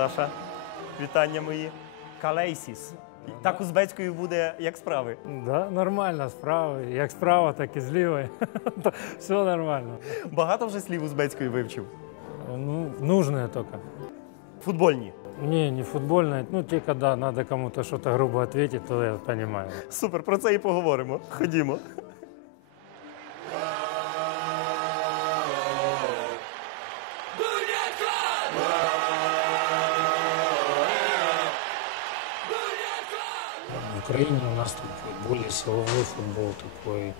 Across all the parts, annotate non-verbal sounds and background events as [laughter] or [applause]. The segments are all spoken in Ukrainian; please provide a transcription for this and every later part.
Саша. Вітання мої. Калейсіс. Так узбецькою буде як справи. Да, нормально, справа. Як справа, так і зліва. [laughs] Все нормально. Багато вже слів узбецькою вивчив. Ну, нужное только. Футбольні. Не, не футбольное. Ну, те, когда надо кому-то что-то грубо ответить, то я понимаю. Супер, про це і поговоримо. Ходімо. Украине у нас такой более силовой футбол, такой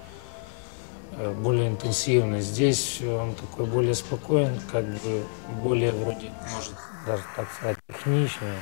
э, более интенсивный. Здесь он такой более спокоен, как бы более вроде, может даже так сказать, техничный.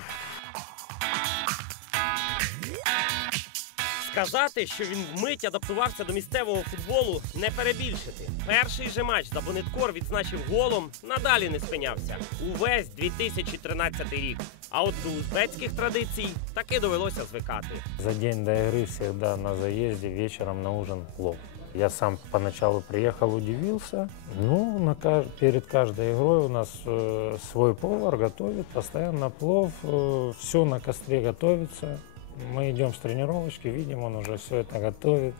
Сказати, що він вмить адаптувався до місцевого футболу, не перебільшити. Перший же матч за Бонеткор відзначив голом, надалі не спинявся. Увесь 2013 рік. А от до узбецьких традицій таки довелося звикати. За день до игры всегда на заезде вечером на ужин плов. Я сам поначалу приехал, удивился. Ну, на, перед каждой игрой у нас э, свой повар готовит постоянно плов. все на костре готовится. Мы идем с тренировочки, видим, он уже все это готовит.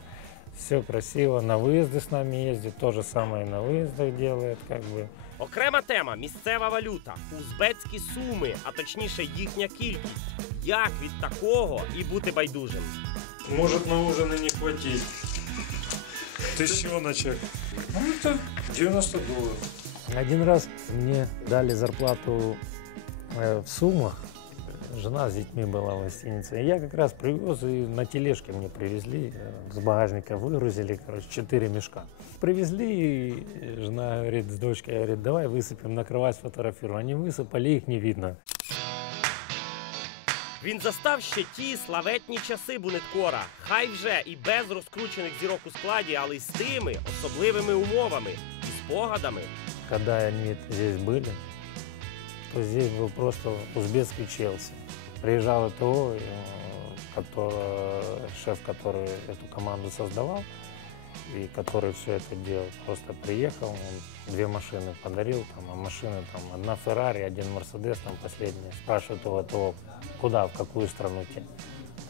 Все красиво. На выезды с нами ездит. То же самое и на выездах делает. Как бы. Окрема тема місцева валюта, узбецькі суми, а точніше їхня кількість. Як від такого і бути байдужим? Может на ужин и не хватить. Тысячоночек. Ну, это 90 долларов. Один раз мне дали зарплату э, в суммах. Жена с детьми была в гостинице. И я как раз привез, и на тележке мне привезли, э, с багажника выгрузили, короче, 4 мешка. Привезли, и жена говорит, с дочкой, говорит, давай высыпем на кровать, сфотографируем. Они высыпали, их не видно. Він застав ще ті славетні часи Бунеткора. Хай вже і без розкручених зірок у складі, але й з тими особливими умовами і спогадами. Когда они здесь были, то здесь был просто узбекский Челси. Приезжал ТО, э, который, шеф, который эту команду создавал, и который все это делал, просто приехал, он две машины подарил, там, а машины там одна Феррари, один Мерседес, там последний. Спрашивает его ТО, куда, в какую страну тебе?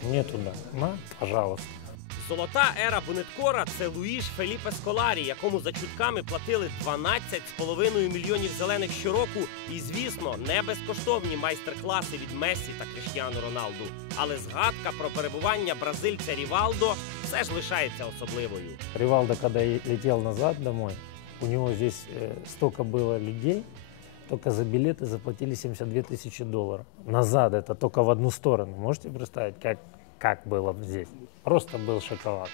Мне туда. На, пожалуйста. Золота ера Бунеткора це Луїш Феліпе Сколарі, якому за чутками платили 12,5 мільйонів зелених щороку. І, звісно, не безкоштовні майстер-класи від Месі та Кріштіану Роналду. Але згадка про перебування бразильця Рівалдо все ж лишається особливою. Ривалдо, когда е- летел назад домой, у него здесь э, столько было людей, только за билеты заплатили 72 тысячи долларов. Назад это только в одну сторону. Можете представить, как, как было здесь? Просто был шоколад.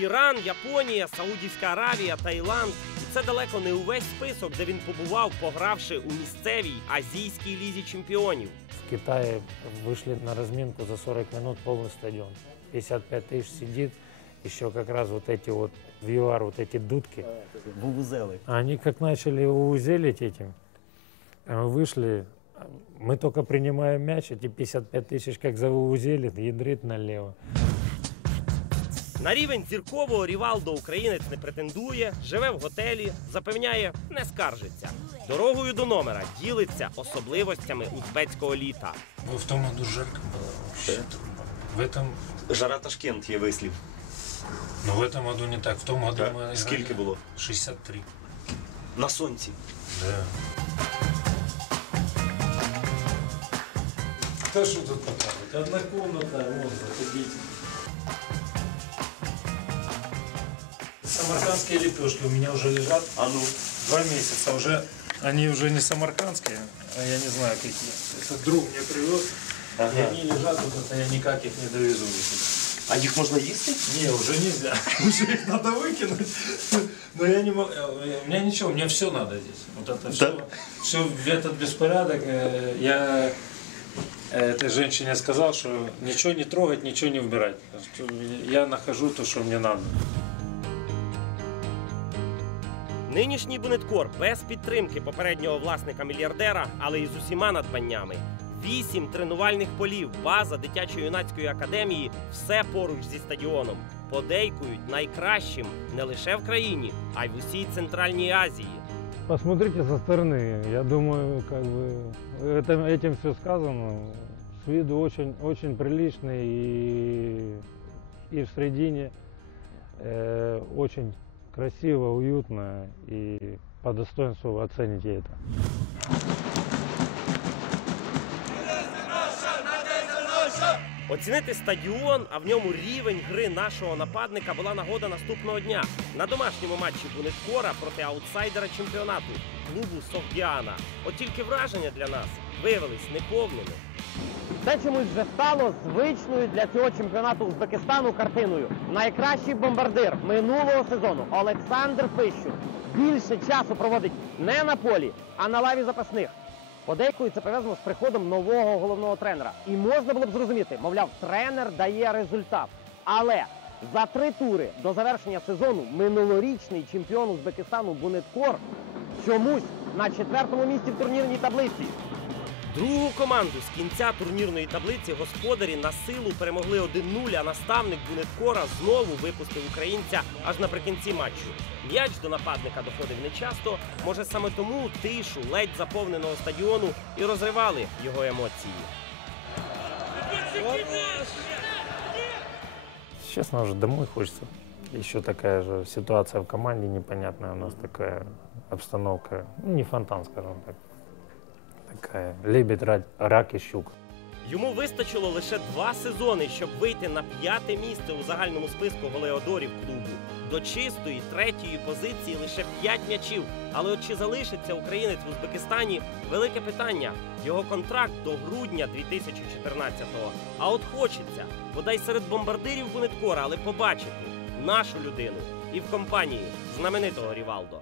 Іран, Японія, Саудівська Аравія, Таїланд. І це далеко не увесь список, де він побував, погравши у місцевій азійській лізі чемпіонів. В Китае вышли на разминку за 40 минут полный стадион. 55 тысяч сидит, еще как раз вот эти вот VR, вот эти дудки. Вувузели. Они как начали узелить этим, э, вышли, мы только принимаем мяч, эти 55 тысяч как заузелит, ядрит налево. На рівень зіркового Рівалдо українець не претендує, живе в готелі, запевняє, не скаржиться. Дорогою до номера ділиться особливостями узбецького літа. Ну, в том году жарко было вообще. В этом, Жара Ташкент є вислів. ну, в этом году не так. В том году Так? мы Скільки играли було? 63. На сонці. Да. Да что тут показывать? Одна комната, вот, заходите. Самаркандские лепешки у меня уже лежат А ну. два месяца. Уже они уже не самаркандские, а я не знаю какие. Это друг мне привез. И Ага. они лежат тут, это я никак их не довезу. А їх можна їсти? Не, уже нельзя. [laughs] Уже их надо выкинуть. Но я не могу. У меня ничего, мне все надо здесь. Вот это все. Все этот беспорядок. э, Я э, этой женщине сказал, что ничего не трогать, ничего не убирать. Я нахожу то, что мне надо. Нинішній Бунеткор без підтримки попереднього власника мільярдера, але і з усіма надбаннями. Вісім тренувальних полів, база дитячо-юнацької академії, все поруч зі стадіоном. Подейкують найкращим не лише в країні, а й в усій Центральній Азії. Посмотрите со стороны. Я думаю, как бы это, этим все сказано. С виду очень, очень приличный и, и в середине э, очень красиво, уютно и по достоинству оцените это. Оцінити стадіон, а в ньому рівень гри нашого нападника була нагода наступного дня на домашньому матчі Бунеткора проти аутсайдера чемпіонату клубу Софдіана. От тільки враження для нас виявились неповними. Це чомусь вже стало звичною для цього чемпіонату Узбекистану картиною. Найкращий бомбардир минулого сезону Олександр Пищук більше часу проводить не на полі, а на лаві запасних. Подейкою це пов'язано з приходом нового головного тренера. І можна було б зрозуміти, мовляв, тренер дає результат. Але за три тури до завершення сезону минулорічний чемпіон Узбекистану Бунеткор чомусь на четвертому місці в турнірній таблиці. Другу команду з кінця турнірної таблиці господарі на силу перемогли 1-0, а наставник Бунеткора знову випустив українця аж наприкінці матчу. М'яч до нападника доходив нечасто. Може саме тому тишу ледь заповненого стадіону і розривали його емоції. Честно, уже домой хочется. Еще такая же ситуация в команде непонятная. У нас такая обстановка, ну, не фонтан, скажем так. Такая лебедь, рак, рак щук. Йому вистачило лише два сезони, щоб вийти на п'яте місце у загальному списку голеодорів клубу. До чистої третьої позиції лише п'ять м'ячів. Але от чи залишиться українець в Узбекистані? Велике питання. Його контракт до грудня 2014-го. А от хочеться, бодай серед бомбардирів Бунеткора, але побачити нашу людину і в компанії знаменитого Рівалдо.